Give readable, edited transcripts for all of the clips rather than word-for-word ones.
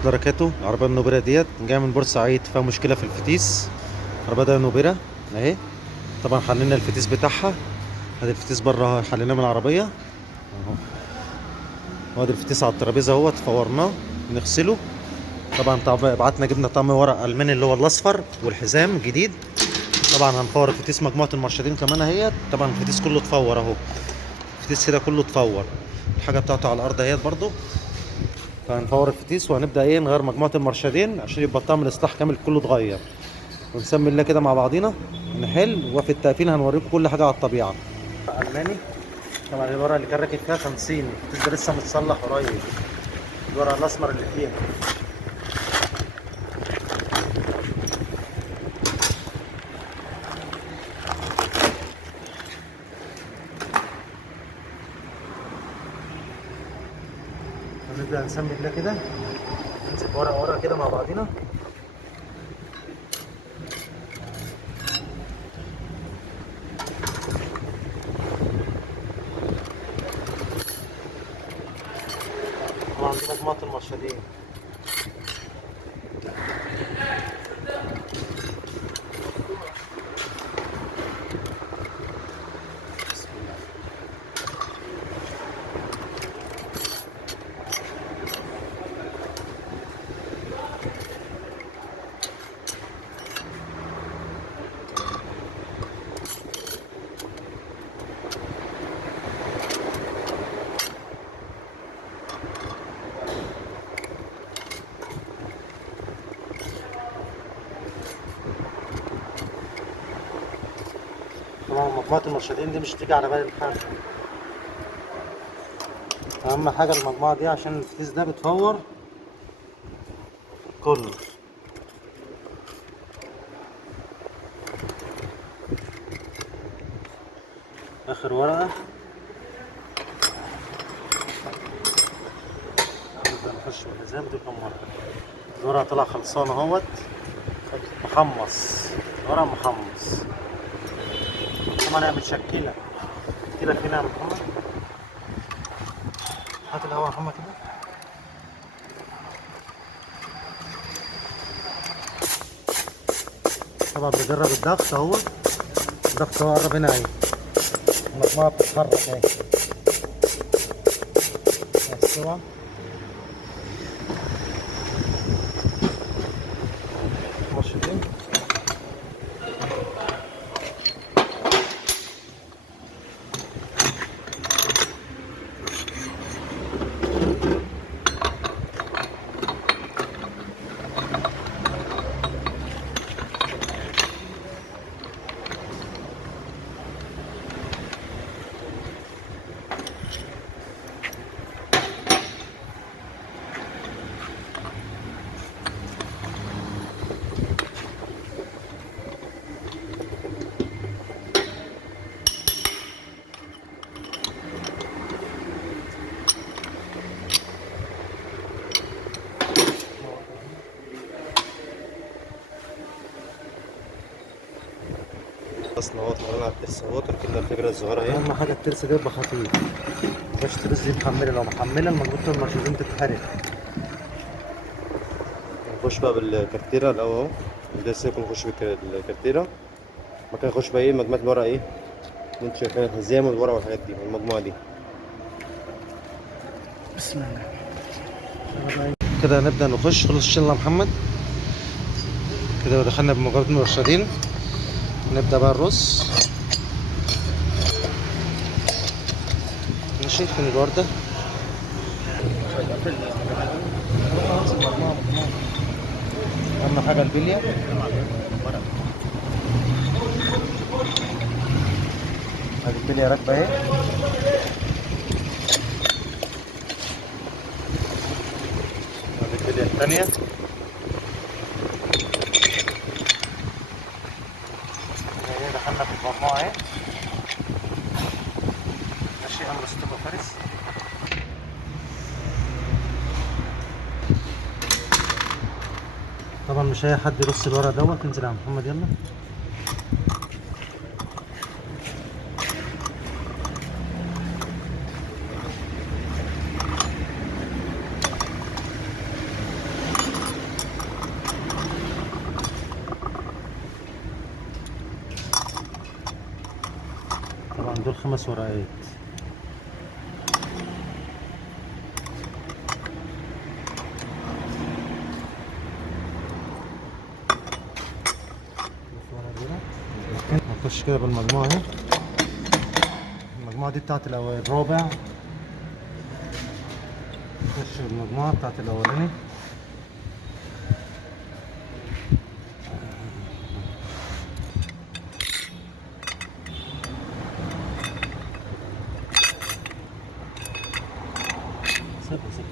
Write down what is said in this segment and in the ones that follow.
الله وبركاته. العربية النوبرة ديت جاية من بورسعيد، فيها مشكلة في الفتيس. العربية ده نوبرة اهي. طبعا حلينا الفتيس بتاعها، ادي الفتيس بره حليناه من العربية اهو. وادي الفتيس على الترابيزة اهوت، فورناه نغسله. طبعا بعتنا جبنا طقم ورق الماني اللي هو الاصفر والحزام جديد. طبعا هنفور الفتيس، مجموعة المرشدين كمان اهيت. طبعا الفتيس كله اتفور اهو، الفتيس كده كله اتفور. الحاجة بتاعته على الارض اهيت برضو. فهنفور الفتيس وهنبدا نغير مجموعه المرشدين عشان يبقى الطقم الاصلاح كامل كله اتغير. ونسمي الله كده مع بعضينا نحل. وفي التقفيل هنوريكم كل حاجه على الطبيعه. الماني طبعا الورقه اللي كان راكب فيها 50، الفتيس ده لسه متصلح قريب. الورقه الاسمر اللي فيها هنبدا نسمي الله كده، نمسك ورقه ورقه كده مع بعضينا. طبعا دي مجموعه المرشدين. طبعا مجموعه المرشدين دي مش هتيجي على بال حد. اهم حاجه المجموعه دي عشان الفتيس ده بتفور كله. اخر ورقه نبدا نخش بالحزام. دي كام ورقه؟ الورقه طلع خلصانه اهوت، محمص. الورقه محمص طبعا هي متشكله. كده فينا يا محمد، هات الهوا يا محمد كده. طبعا بجرب الضغط اهوت، الضغط اهو قرب هنا اهي، المجموعه بتتحرك اهي. بس طبعا مرشدين. اصلا اهوت حطينا على الترس اهوت، ركبنا الفكره الصغيره اهي. اهم حاجه الترس ده يبقى خفيف، مبقاش الترس دي محمله. لو محمله المربوطه المرشدين تتحرق. نخش بقى بالكارتيره الاول اهو. ده يكون نخش بالكارتيره. بعد كده نخش بقى مجموعه الورق اللي انتوا شايفينها، الحزام والورق والحاجات دي والمجموعه دي. بسم الله كده نبدا نخش. خلص شلنا محمد كده ودخلنا بمجموعه المرشدين. نبدا بقى الرص. ماشي، فين الورده؟ اهم حاجه البليه. ادي البليه راكبه اهي. ادي البليه الثانيه. دخلنا في المجموعه اهي. ماشي، امر ستوب فارس. طبعا مش اي حد يرص الورق دوت. انزل يا محمد يلا. 5 ورقات. هنخش كده بالمجموعة اهي. المجموعة دي بتاعت الرابع. نخش بالمجموعة بتاعت الأولاني.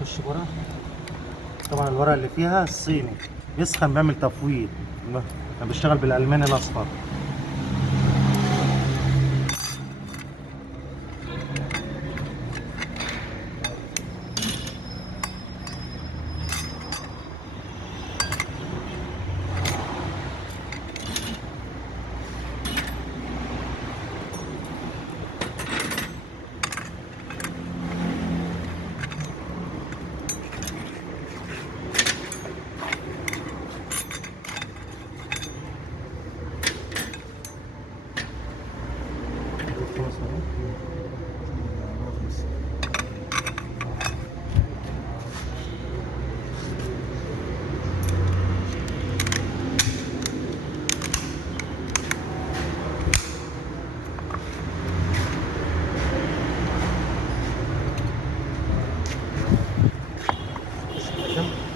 نخش ورق. طبعا الورق اللي فيها الصيني بيسخن بيعمل تفويض. انا بشتغل بالألماني الأصفر.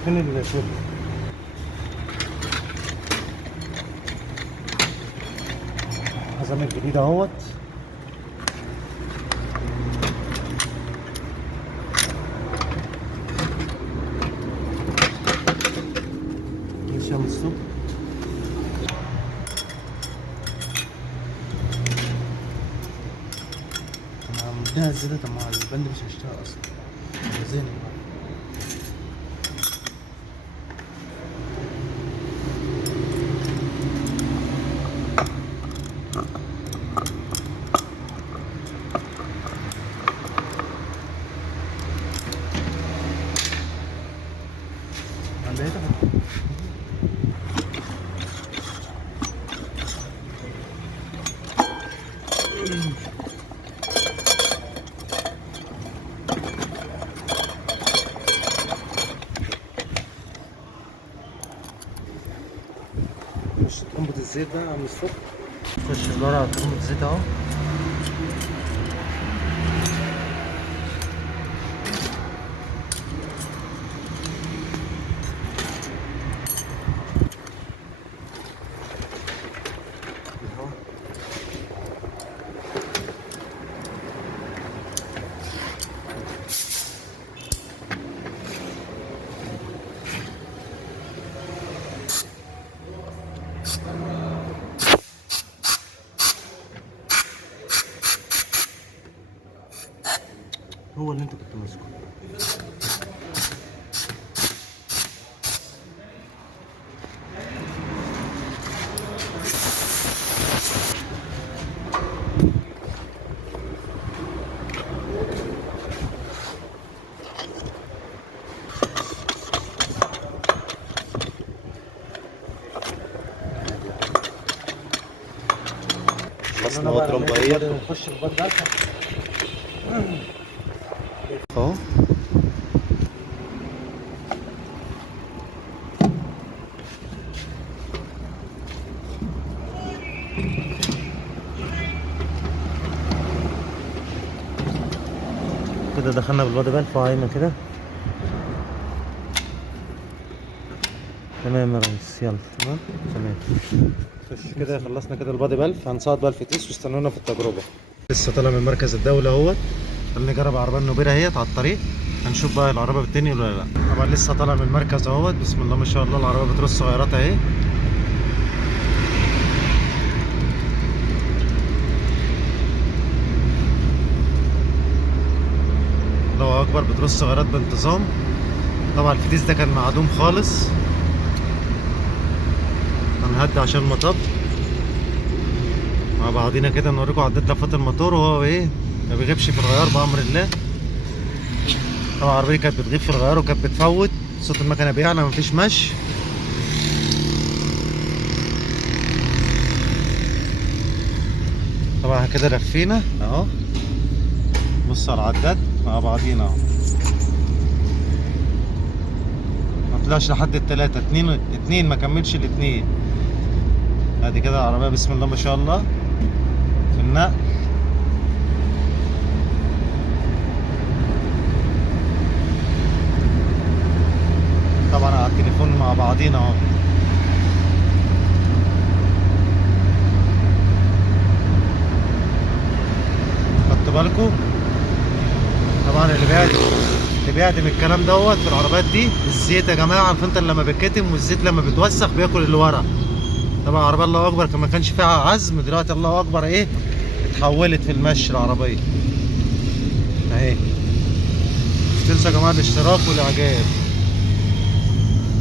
فين الشغل؟ عزم جديد اهوت. ماشي من الصبح. انا مديها الزيادة. طب ما البند مش هيشتغل اصلا. زين مش ترمبة الزيت بقى من الصبح. نخش الورق على ترمبة الزيت اهو. هو اللي انت كنت ماسكه. خلصنا اهو ترمبة اهي. نخش الباب ده اهو. كده دخلنا بالبادي بالف ايمن كده. تمام يا ريس. يلا تمام تمام. كده خلصنا كده البادي بالف. هنصعد بقى الفتيس واستنونا في التجربه. لسه طالع من مركز الدوله اهوت. خلينا نجرب عربيه النوبيرا اهيت على الطريق. هنشوف بقى العربيه بتنقل ولا لا. طبعا لسه طالع من المركز اهوت. بسم الله ما شاء الله. العربيه بترص غيارات اهي. الله اكبر. بترص غيارات بانتظام. طبعا الفتيس ده كان معدوم خالص. هنهدي عشان المطب مع بعضينا كده. نوريكم عدات لفات الموتور وهو ايه ما بيغيبش في الغيار بأمر الله. طبعا العربية كانت بتغيب في الغيار وكانت بتفوت. صوت المكنة بيعلى مفيش مشي. طبعا كده لفينا اهو. بص على العداد مع بعضينا اهو، ما طلعش لحد التلاتة، اتنين ما كملش الاتنين. ادي كده العربية بسم الله ما شاء الله في النقل. طبعا على التليفون مع بعضينا اهو. خدتوا بالكم؟ طبعا اللي بيعدم الكلام دوت في العربيات دي الزيت يا جماعه. عارف انت لما بيتكتم والزيت لما بيتوسخ بياكل اللي ورا. طبعا العربيه الله اكبر كان ما كانش فيها عزم، دلوقتي الله اكبر ايه اتحولت في المشي العربيه اهي. مش تنسوا يا جماعه الاشتراك والاعجاب.